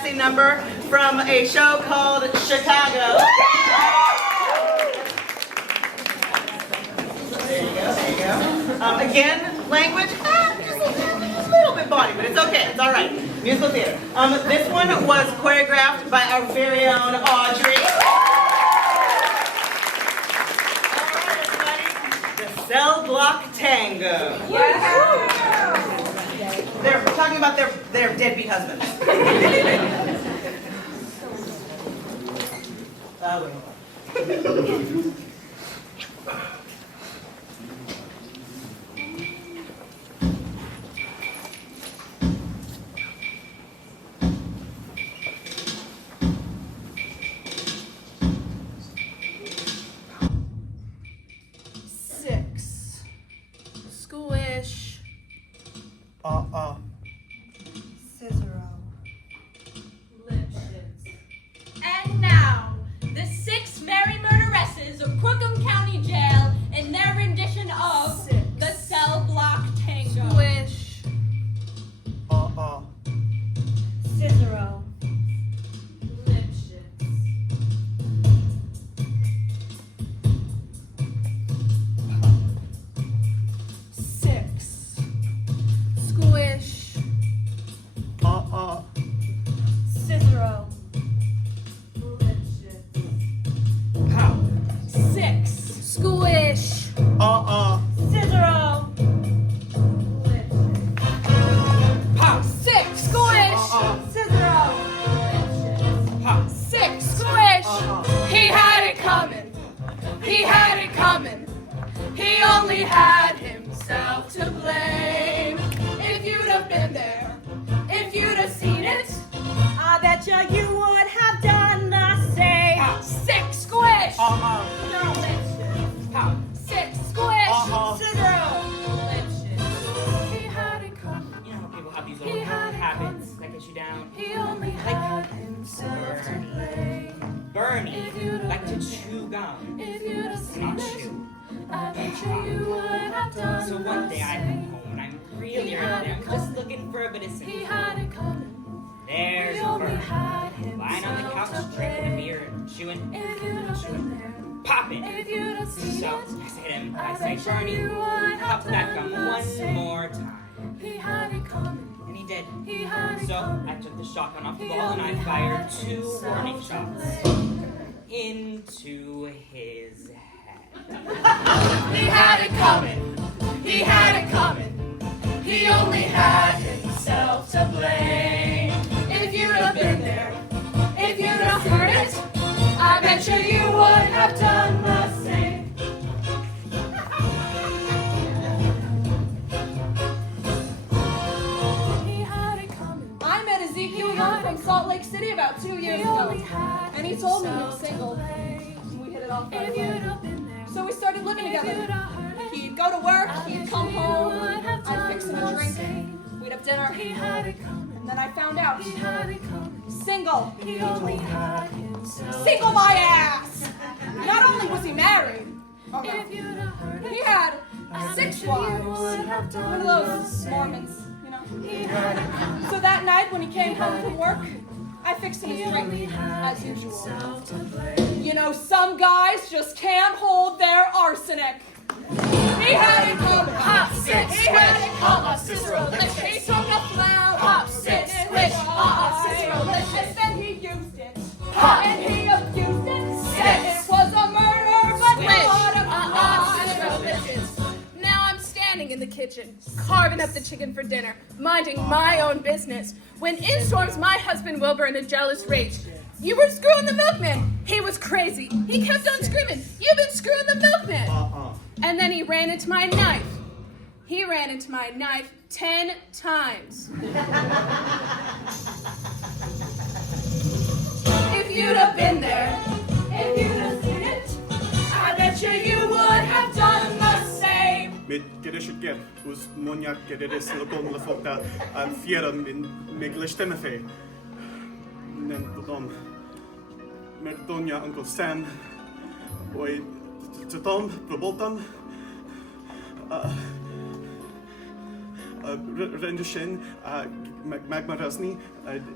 classy number from a show called Chicago. There you go. Again, language, just a little bit bawdy, but it's okay. It's all right. Musical theater. This one was choreographed by our very own Audrey. Cell block tango. Yeah. They're talking about their deadbeat husbands. Wait. 6. Squish. Cicero. Lipshits. And now, the 6 merry murderesses of Crookham County Jail in their rendition of 6. the Cell Block Tango. Squish. Cicero. Lipshits. Squish. Cicero. Lipshits. Pow. 6. Squish. Cicero. Lipshits. Pow. 6. Squish. Cicero. Lipshits. Pow. 6. Squish. He had it coming. He had it coming. He only had himself to blame. If you'd have been there, if you'd have seen it, I bet you would have done the same. 6. Squish. No, lipstick. Pow. 6. Squish. Cicero. Lipshits. He had it coming. You know how people have these He little had it habits that get you down? He only had himself to blame. Bernie If you'd have like to been chew gum. If you'd have seen Not it, chew. I bet you would have done So the one day I come same. home and I'm really He early. had it I'm just coming. looking for a bit of He sympathy. had it coming. There's He only Bernie had lying on the himself couch to drinking a blame. beer and chewing, If you'd have been there, popping. if you'd have seen So it, I say to him, I I say, bet Bernie, you would have pop that done gum the one same. more time. He had it coming. And he did. He had it So coming. I took the shotgun off the He wall and I only fired had 2 himself warning to shots blame. into his head. He had it coming. He had it coming. He only had himself to blame. If you'd have been there, if you'd have heard it, I bet you would have done the same. He had it coming. I met Ezekiel Young from Salt Lake City about 2 years ago, and he told me he was single. And we hit it off right If you'd away. have been there, So we started living if you'd together. have heard it, He'd go to work, I he'd bet come you home, would have I'd fix him done a the drink, same. we'd have dinner, He had it coming. and then I found out. He had it coming. Single. He only had himself. Single my ass! Not only was he married, oh no, If you'd have heard it, he had I 6 bet you wives. would have One done of the those same. Mormons, you know. He had it coming. So that night when he came home from work, I fixed him He his only drink, had as usual. himself to blame. You know, some guys just can't hold their arsenic. He had it coming. Hop, sit, He had it coming. Cicero, He took a flower. Hop, sit, squish, Cicero, And then he used it. Hop. And he abused it. Six. Said it was a murder, but Squish. what a Cicero, Now I'm standing in the kitchen, carving up the chicken for dinner, minding my own business, when in storms my husband Wilbur in a jealous rage. You were screwing the milkman. He was crazy. He kept on screaming, "You've been screwing the milkman." And then he ran into my knife. He ran into my knife 10 times. If you'd have been there, if you'd have seen it, I bet you would have done the same. Mit gedischiger us monja gedis lagom la fokta an fiera min miglish temefe. Nem dom. Met Donya Uncle Sam. Oi Tom, proboltam. rendition, magma rasni,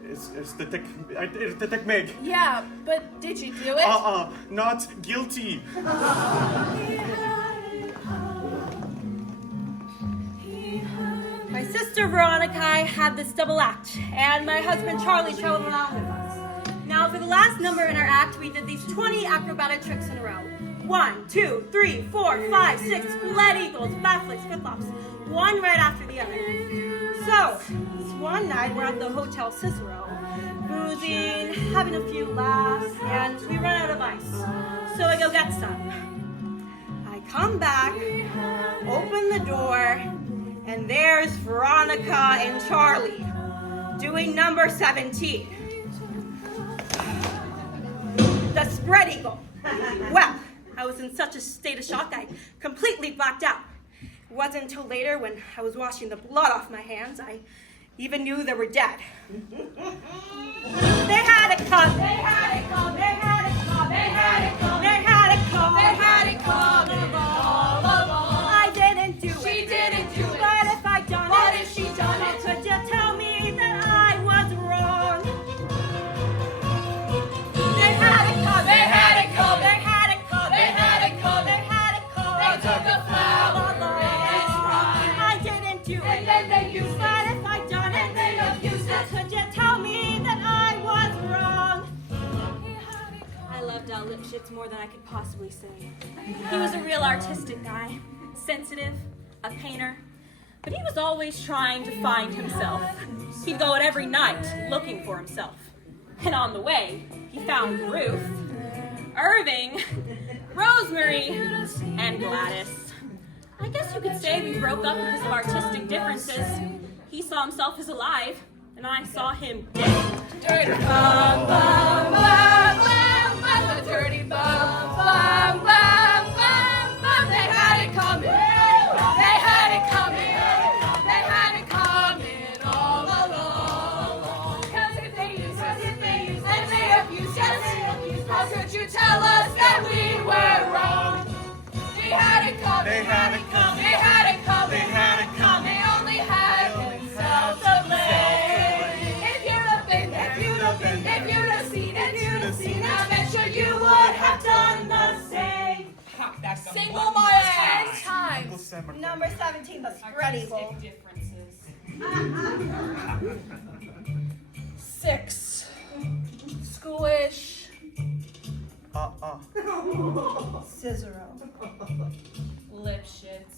is the meg. Yeah, but did you do it? Not guilty. My sister Veronica had this double act, and my husband Charlie traveled around with us. Now, for the last number in our act, we did these 20 acrobatic tricks in a row. 1, 2, 3, 4, 5, 6 split eagles, backflips, flip-flops, one right after the other. So, this one night, we're at the Hotel Cicero, boozing, having a few laughs, and we run out of ice. So I go get some. I come back, open the door, and there's Veronica and Charlie doing number 17. The spread eagle. Well, I was in such a state of shock, I completely blacked out. It wasn't until later when I was washing the blood off my hands, I even knew they were dead. They had it coming. They had it coming. They had it coming. They had it coming. They had it coming. They had it coming all along. I didn't do it. She didn't do it. But if I'd done But it, if she done it, could you tell me that I was wrong? They had it coming. They had it coming. They had it coming. They had it coming. They had it coming. They took the flower in its prime. I didn't do it. And then they used it. But if I'd done it, And they abused it. could you tell me that I was wrong? I loved Al Lipschitz more than I could possibly say. He was a real artistic guy, sensitive, a painter, but he was always trying to find himself. He'd go out every night looking for himself. And on the way, he found Ruth, Irving, Rosemary, and Gladys. I guess you could say we broke up because of artistic differences. He saw himself as alive, and I saw him dead. Dirty bum, bum, bum, bum, bum, the dirty bum, bum, bum, bum, bum. They had it coming. They had it coming. They had it coming all along. 'Cause if they use us, and they abuse us, how could you tell us that we were wrong? They had it coming. They had it coming. They had it coming. They had it coming. They only had themselves to blame. If you'd have been there, if you'd have seen it, I bet you would have done the same. Single mile 10 times. Number 17, the spread eagle. 6. Squish. Cicero. Lipschitz.